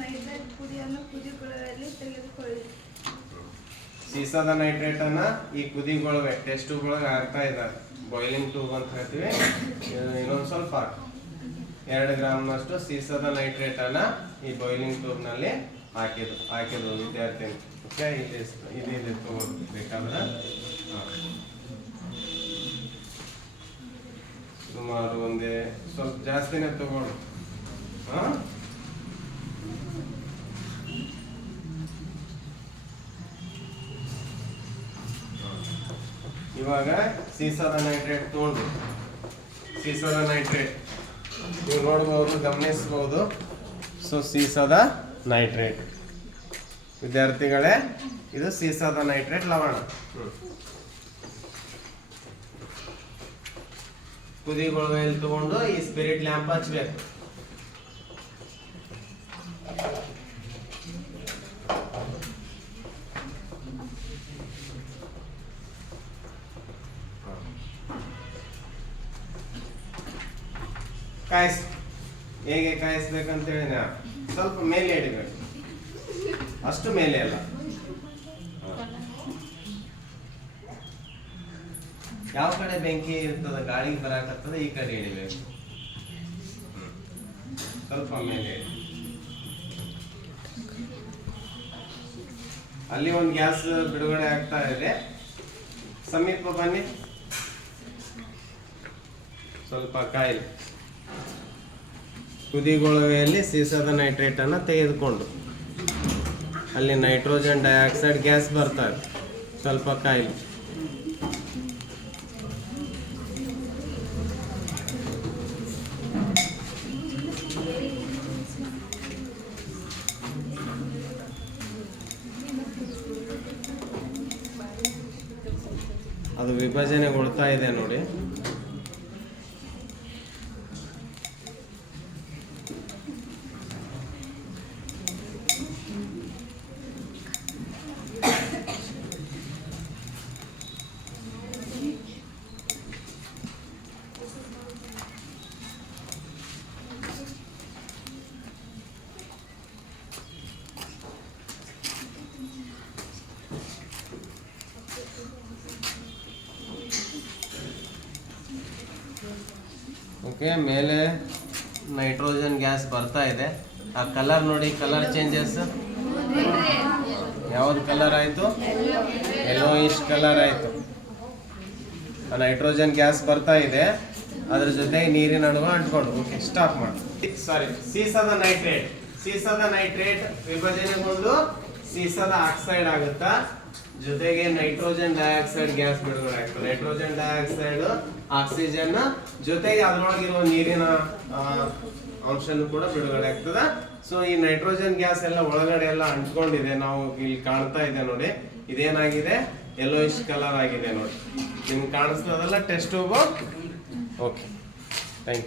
Nitrate ಪುಡಿಯನ್ನು ಕುದಿಗೊಳ್ಳಲು ತೆಗೆದುಕೊಳ್ಳಿ. ಸೀಸಾದ nitrate ಅನ್ನ ಈ ಕುದಿಗೊಳಗೆ ಟೆಸ್ಟ್ ಟ್ಯೂಬ್ ಒಳಗೆ ಹಾಕ್ತಾ ಇದ್ದಾರೆ. ಬಾಯ್ಲಿಂಗ್ ಟ್ಯೂಬ್ ಅಂತ ಹೇಳ್ತೀವಿ. ಇನ್ನೊಂದು ಸ್ವಲ್ಪ 2 ಗ್ರಾಮ್ನಷ್ಟು ಸೀಸಾದ ನೈಟ್ರೇಟ್ ಅನ್ನ ಈ ಬಾಯ್ಲಿಂಗ್ ಟ್ಯೂಬ್ ನಲ್ಲಿ ಹಾಕಿದ್ರು ವಿದ್ಯಾರ್ಥಿ. ಓಕೆ, ಇಲ್ಲಿ ತಗೋಬೇಕಾದ್ರೆ ಸುಮಾರು ಒಂದೇ ಸ್ವಲ್ಪ ಜಾಸ್ತಿನೇ ತಗೊಳ್ಳು. ಇವಾಗ ಸೀಸಾದ ನೈಟ್ರೇಟ್ ತಗೊಂಡು ಸೀಸಾದ ನೈಟ್ರೇಟ್ ನೀವು ನೋಡ್ಬೋದು, ಗಮನಿಸಬಹುದು. ಸೊ ಸೀಸಾದ ನೈಟ್ರೇಟ್ ವಿದ್ಯಾರ್ಥಿಗಳೇ, ಇದು ಸೀಸಾದ ನೈಟ್ರೇಟ್ ಲವಣ. ಕುದಿಗೊಳಗಲ್ಲಿ ತಗೊಂಡು ಈ ಸ್ಪಿರಿಟ್ ಲ್ಯಾಂಪ್ ಹಚ್ಬೇಕು. ಹೇಗೆ ಕಾಯಿಸ್ಬೇಕಂತೇಳಿ ಸ್ವಲ್ಪ ಮೇಲೆ ಇಡಬೇಕು, ಅಷ್ಟು ಮೇಲೆ ಅಲ್ಲ. ಯಾವ ಕಡೆ ಬೆಂಕಿ ಇರ್ತದ, ಗಾಳಿಗೆ ಬರಾಕತ್ತದ, ಈ ಕಡೆ ಹಿಡಿಬೇಕು. ಸ್ವಲ್ಪ ಮೇಲೆ ಅಲ್ಲಿ ಒಂದು ಗ್ಯಾಸ್ ಬಿಡುಗಡೆ ಆಗ್ತಾ ಇದೆ. ಸಮೀಪ ಬನ್ನಿ, ಸ್ವಲ್ಪ ಕಾಯಿಲೆ. ಕುದಿಗೊಳವೆಯಲ್ಲಿ ಸೀಸಾದ ನೈಟ್ರೇಟ್ ಅನ್ನ ತೆಗೆದುಕೊಂಡು ಅಲ್ಲಿ ನೈಟ್ರೋಜನ್ ಡೈಆಕ್ಸೈಡ್ ಗ್ಯಾಸ್ ಬರ್ತಾರೆ. ಸ್ವಲ್ಪ ಕಾಯಿಲೆ. ಅದು ವಿಭಜನೆಗೊಳ್ತಾ ಇದೆ ನೋಡಿ. ಓಕೆ, ಮೇಲೆ ನೈಟ್ರೋಜನ್ ಗ್ಯಾಸ್ ಬರ್ತಾ ಇದೆ. ಆ ಕಲರ್ ನೋಡಿ, ಕಲರ್ ಚೇಂಜಸ್. ಯಾವ್ದು ಕಲರ್ ಆಯ್ತು? ಯೆಲ್ಲೋಯಿಶ್ ಕಲರ್ ಆಯ್ತು. ನೈಟ್ರೋಜನ್ ಗ್ಯಾಸ್ ಬರ್ತಾ ಇದೆ, ಅದ್ರ ಜೊತೆ ನೀರಿನ ನಡುವೆ ಅಂಟ್ಕೊಂಡು. ಓಕೆ, ಸ್ಟಾಪ್ ಮಾಡಿ. ಸಾರಿ, ಸೀಸಾದ ನೈಟ್ರೇಟ್ ವಿಭಜನೆಗೊಂಡು ಸೀಸಾದ ಆಕ್ಸೈಡ್ ಆಗುತ್ತಾ, ಜೊತೆಗೆ ನೈಟ್ರೋಜನ್ ಡೈಆಕ್ಸೈಡ್ ಗ್ಯಾಸ್ ಬಿಡುಗಡೆ ಆಗ್ತದೆ. ನೈಟ್ರೋಜನ್ ಡೈಆಕ್ಸೈಡ್, ಆಕ್ಸಿಜನ್ ಜೊತೆಗೆ ಅದರೊಳಗಿರುವ ನೀರಿನ ಅಂಶನೂ ಕೂಡ ಬಿಡುಗಡೆ ಆಗ್ತದೆ. ಸೊ ಈ ನೈಟ್ರೋಜನ್ ಗ್ಯಾಸ್ ಎಲ್ಲ ಒಳಗಡೆ ಎಲ್ಲ ಅಂಟ್ಕೊಂಡಿದೆ. ನಾವು ಇಲ್ಲಿ ಕಾಣ್ತಾ ಇದೆ ನೋಡಿ, ಇದೇನಾಗಿದೆ? ಯೆಲ್ಲೋಯಿಶ್ ಕಲರ್ ಆಗಿದೆ ನೋಡಿ. ನಿಮ್ಗೆ ಕಾಣಿಸ್ತದಲ್ಲ test tube. Okay, thank you.